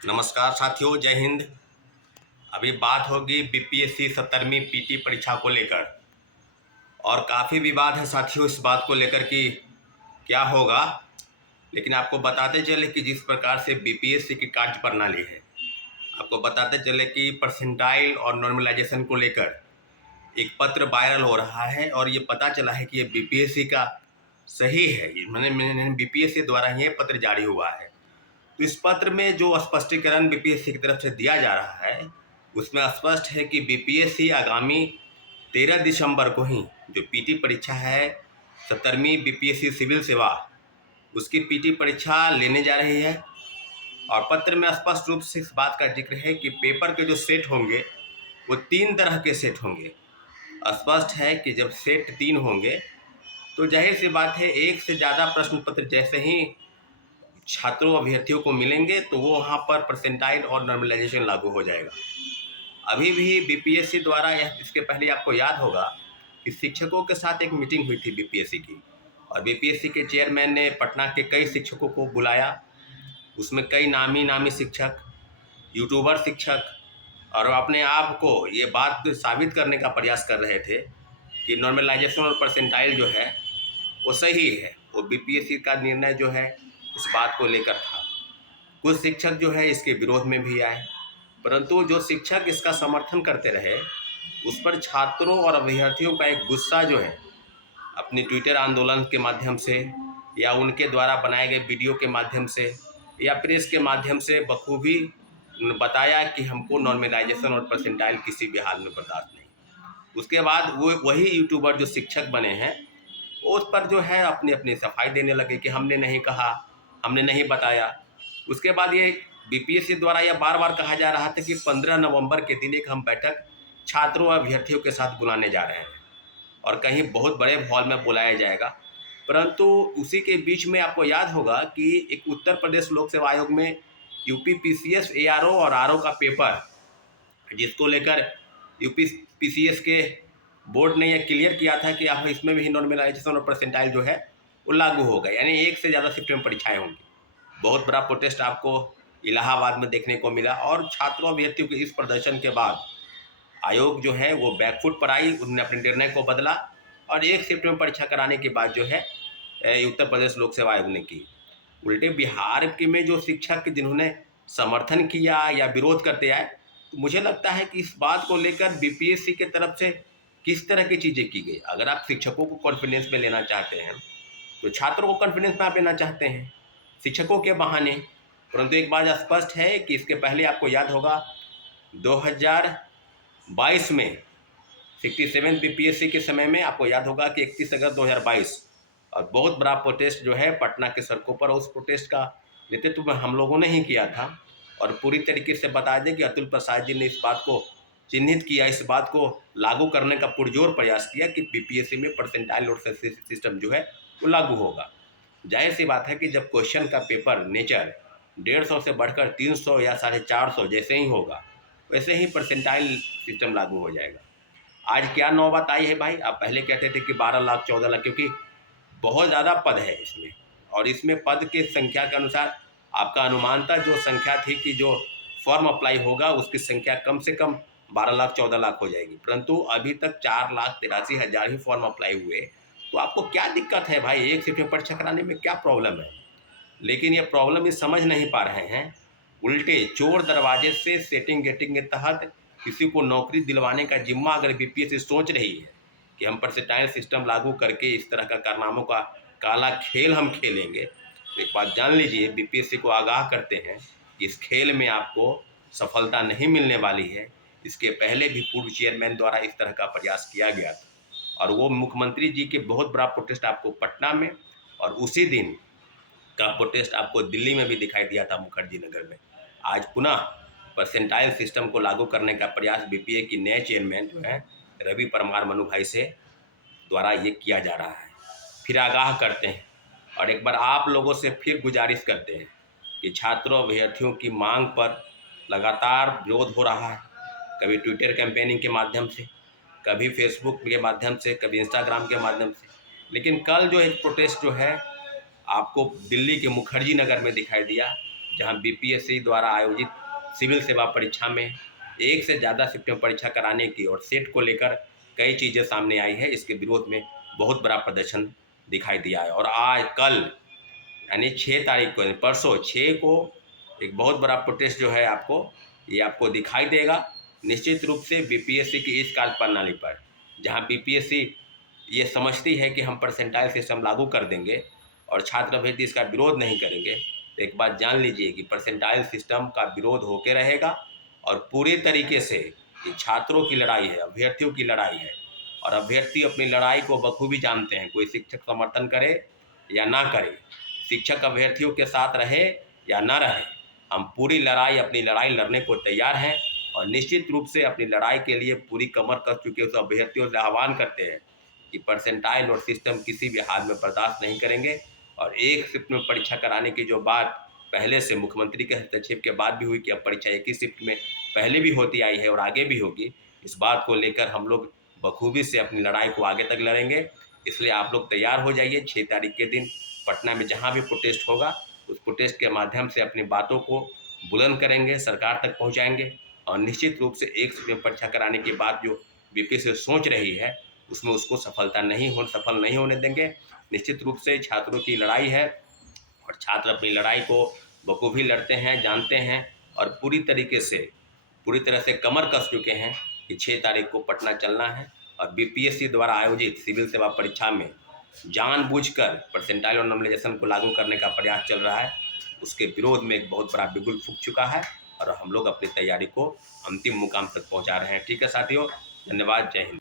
नमस्कार साथियों, जय हिंद। अभी बात होगी बीपीएससी 17वीं पीटी परीक्षा को लेकर और काफ़ी विवाद है साथियों इस बात को लेकर कि क्या होगा। लेकिन आपको बताते चले कि जिस प्रकार से बीपीएससी की कार्य प्रणाली है, आपको बताते चले कि परसेंटाइल और नॉर्मलाइजेशन को लेकर एक पत्र वायरल हो रहा है और ये पता चला है कि ये बीपीएससी का सही है। ये मैंने बीपीएससी द्वारा ये पत्र जारी हुआ है। तो इस पत्र में जो स्पष्टीकरण बीपीएससी की तरफ से दिया जा रहा है उसमें स्पष्ट है कि बीपीएससी आगामी 13 दिसंबर को ही जो पीटी परीक्षा है 17वीं बीपीएससी सिविल सेवा उसकी पीटी परीक्षा लेने जा रही है। और पत्र में स्पष्ट रूप से इस बात का जिक्र है कि पेपर के जो सेट होंगे वो 3 तरह के सेट होंगे। स्पष्ट है कि जब सेट 3 होंगे तो जाहिर सी बात है एक से ज़्यादा प्रश्न पत्र जैसे ही छात्रों अभ्यर्थियों को मिलेंगे तो वो वहाँ पर परसेंटाइल और नॉर्मलाइजेशन लागू हो जाएगा। अभी भी बीपीएससी द्वारा इसके पहले आपको याद होगा कि शिक्षकों के साथ एक मीटिंग हुई थी बीपीएससी की, और बीपीएससी के चेयरमैन ने पटना के कई शिक्षकों को बुलाया। उसमें कई नामी शिक्षक, यूट्यूबर शिक्षक और अपने आप को ये बात साबित करने का प्रयास कर रहे थे कि नॉर्मलाइजेशन और परसेंटाइल जो है वो सही है। वो बीपीएससी का निर्णय जो है इस बात को लेकर था। कुछ शिक्षक जो है इसके विरोध में भी आए, परंतु जो शिक्षक इसका समर्थन करते रहे उस पर छात्रों और अभ्यर्थियों का एक गुस्सा जो है अपनी ट्विटर आंदोलन के माध्यम से या उनके द्वारा बनाए गए वीडियो के माध्यम से या प्रेस के माध्यम से बखूबी बताया कि हमको नॉर्मलाइजेशन और परसेंटाइल किसी भी हाल में बर्दाश्त नहीं। उसके बाद वो वही यूट्यूबर जो शिक्षक बने हैं वो उस पर जो है अपनी अपनी सफाई देने लगे कि हमने नहीं कहा, हमने नहीं बताया। उसके बाद ये बीपीएससी द्वारा यह बार बार कहा जा रहा था कि 15 नवंबर के दिन एक हम बैठक छात्रों और अभ्यर्थियों के साथ बुलाने जा रहे हैं और कहीं बहुत बड़े हॉल में बुलाया जाएगा। परंतु उसी के बीच में आपको याद होगा कि एक उत्तर प्रदेश लोक सेवा आयोग में यूपी पीसीएस एआरओ और आरओ का पेपर जिसको लेकर यूपी पीसीएस के बोर्ड ने यह क्लियर किया था कि अब इसमें भी नॉर्मलाइजेशन और परसेंटाइल जो है वो लागू होगा, यानी एक से ज़्यादा शिफ्ट में परीक्षाएं होंगी। बहुत बड़ा प्रोटेस्ट आपको इलाहाबाद में देखने को मिला और छात्रों अभ्यर्थियों के इस प्रदर्शन के बाद आयोग जो है वो बैकफुट पर आई, उन्होंने अपने निर्णय को बदला और एक शिफ्ट में परीक्षा कराने के बाद जो है उत्तर प्रदेश लोक सेवा आयोग ने की। उल्टे बिहार के में जो शिक्षक जिन्होंने समर्थन किया या विरोध करते आए, तो मुझे लगता है कि इस बात को लेकर बीपीएससी के तरफ से किस तरह की चीज़ें की गई। अगर आप शिक्षकों को कॉन्फिडेंस में लेना चाहते हैं तो छात्रों को कॉन्फिडेंस में आप लेना चाहते हैं शिक्षकों के बहाने। परंतु एक बात स्पष्ट है कि इसके पहले आपको याद होगा 2022 में 67 बीपीएससी के समय में आपको याद होगा कि 31 अगस्त 2022 और बहुत बड़ा प्रोटेस्ट जो है पटना के सड़कों पर, उस प्रोटेस्ट का नेतृत्व में हम लोगों ने ही किया था। और पूरी तरीके से बता दें कि अतुल प्रसाद जी ने इस बात को चिन्हित किया, इस बात को लागू करने का पुरजोर प्रयास किया कि बीपीएससी में परसेंटाइल और सिस्टम जो है वो लागू होगा। जाहिर सी बात है कि जब क्वेश्चन का पेपर नेचर 150 से बढ़कर 300 या 450 जैसे ही होगा वैसे ही परसेंटाइल सिस्टम लागू हो जाएगा। आज क्या नौबत आई है भाई। आप पहले कहते थे कि 12 लाख 14 लाख, क्योंकि बहुत ज़्यादा पद है इसमें और इसमें पद के संख्या के अनुसार आपका अनुमानता जो संख्या थी कि जो फॉर्म अप्लाई होगा उसकी संख्या कम से कम 12 लाख 14 लाख हो जाएगी, परंतु अभी तक 4,83,000 ही फॉर्म अप्लाई हुए। तो आपको क्या दिक्कत है भाई, एक शिफ्ट में परीक्षा कराने में क्या प्रॉब्लम है। लेकिन ये प्रॉब्लम ये समझ नहीं पा रहे हैं। उल्टे चोर दरवाजे से सेटिंग गेटिंग के तहत किसी को नौकरी दिलवाने का जिम्मा अगर बीपीएससी सोच रही है कि हम परसेंटाइल सिस्टम लागू करके इस तरह का कारनामों का काला खेल हम खेलेंगे, तो एक बात जान लीजिए, बीपीएससी को आगाह करते हैं कि इस खेल में आपको सफलता नहीं मिलने वाली है। इसके पहले भी पूर्व चेयरमैन द्वारा इस तरह का प्रयास किया गया था और वो मुख्यमंत्री जी के बहुत बड़ा प्रोटेस्ट आपको पटना में और उसी दिन का प्रोटेस्ट आपको दिल्ली में भी दिखाई दिया था मुखर्जी नगर में। आज पुनः परसेंटाइल सिस्टम को लागू करने का प्रयास बीपीए की नए चेयरमैन जो है रवि परमार मनु भाई से द्वारा ये किया जा रहा है। फिर आगाह करते हैं और एक बार आप लोगों से फिर गुजारिश करते हैं कि छात्रों अभ्यर्थियों की मांग पर लगातार विरोध हो रहा है, कभी ट्विटर कैंपेनिंग के माध्यम से, कभी फेसबुक के माध्यम से, कभी इंस्टाग्राम के माध्यम से। लेकिन कल जो एक प्रोटेस्ट जो है आपको दिल्ली के मुखर्जी नगर में दिखाई दिया, जहां बीपीएससी द्वारा आयोजित सिविल सेवा परीक्षा में एक से ज़्यादा शिफ्ट में परीक्षा कराने की और सेट को लेकर कई चीज़ें सामने आई है। इसके विरोध में बहुत बड़ा प्रदर्शन दिखाई दिया है और आज कल यानी 6 तारीख को परसों 6 को एक बहुत बड़ा प्रोटेस्ट जो है आपको दिखाई देगा। निश्चित रूप से बीपीएससी की इस कार्यप्रणाली पर जहां बीपीएससी ये समझती है कि हम परसेंटाइल सिस्टम लागू कर देंगे और छात्र अभ्यर्थी इसका विरोध नहीं करेंगे, तो एक बात जान लीजिए कि परसेंटाइल सिस्टम का विरोध होके रहेगा और पूरे तरीके से ये छात्रों की लड़ाई है, अभ्यर्थियों की लड़ाई है और अभ्यर्थी अपनी लड़ाई को बखूबी जानते हैं। कोई शिक्षक समर्थन करे या ना करे, शिक्षक अभ्यर्थियों के साथ रहे या ना रहे, हम पूरी अपनी लड़ाई लड़ने को तैयार हैं और निश्चित रूप से अपनी लड़ाई के लिए पूरी कमर कस चुके उस अभ्यर्थियों से आह्वान करते हैं कि परसेंटाइल और सिस्टम किसी भी हाल में बर्दाश्त नहीं करेंगे। और एक शिफ्ट में परीक्षा कराने की जो बात पहले से मुख्यमंत्री के हस्तक्षेप के बाद भी हुई कि अब परीक्षा एक ही शिफ्ट में पहले भी होती आई है और आगे भी होगी, इस बात को लेकर हम लोग बखूबी से अपनी लड़ाई को आगे तक लड़ेंगे। इसलिए आप लोग तैयार हो जाइए। 6 तारीख के दिन पटना में जहाँ भी प्रोटेस्ट होगा उस प्रोटेस्ट के माध्यम से अपनी बातों को बुलंद करेंगे, सरकार तक पहुँचाएँगे और निश्चित रूप से एक शिफ्ट में परीक्षा कराने के बाद जो बीपीएससी सोच रही है उसमें उसको सफल नहीं होने देंगे। निश्चित रूप से छात्रों की लड़ाई है और छात्र अपनी लड़ाई को बखूबी लड़ते हैं, जानते हैं और पूरी तरह से कमर कस चुके हैं कि 6 तारीख को पटना चलना है और बीपीएससी द्वारा आयोजित सिविल सेवा परीक्षा में जानबूझकर परसेंटाइल और नॉर्मलाइजेशन को लागू करने का प्रयास चल रहा है। उसके विरोध में एक बहुत बड़ा बिगुल फूंक चुका है और हम लोग अपनी तैयारी को अंतिम मुकाम तक पहुंचा रहे हैं। ठीक है साथियों, धन्यवाद, जय हिंद।